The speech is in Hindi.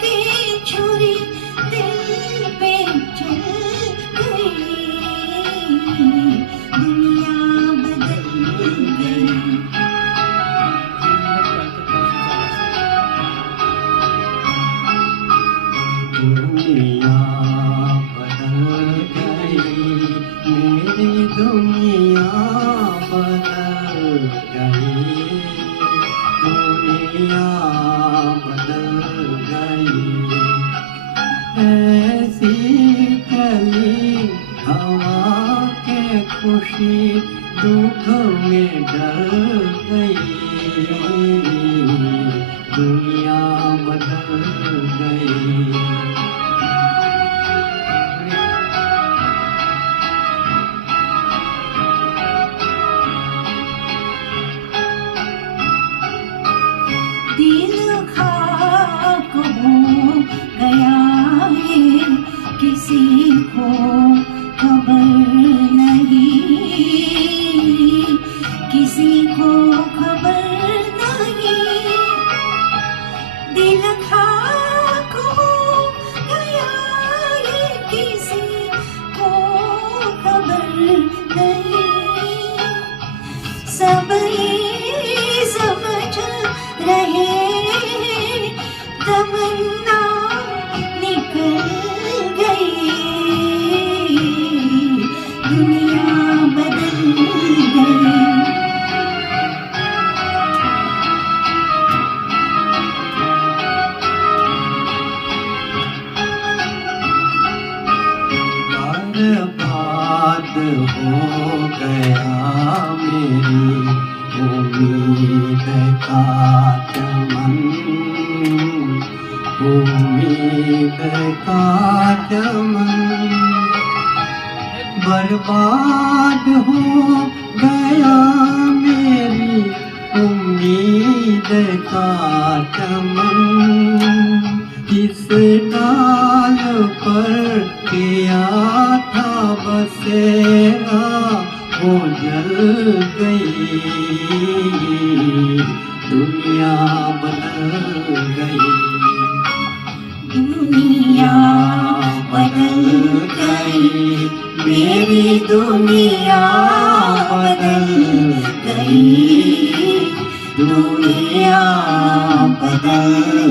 के छुरी दिल पे चल गई, दुनिया बदल गई। दुनिया बदल गई, मेरी दुनिया बदल गई, दुनिया बदल गई। ऐसी कली हवा के खुशी दुख में डर गई, दुनिया बदल गई। दिल खाक हो गया है, किसी को खबर नहीं, किसी को खबर नहीं। दिल खाक हो गया है, किसी को खबर नहीं। सब ये समझ रहे तमन्ना निकल गई, दुनिया बदल गई। बर्बाद हो गया मेरी उम्मीद का चमन, उम्मीद का चमन। बर्बाद हो गया मेरी उम्मीद का चमन, इस डाल पर किया था बसेरा वो जल गई, दुनिया बदल गई, दुनिया बदल गई, मेरी दुनिया बदल गई, दुनिया बदल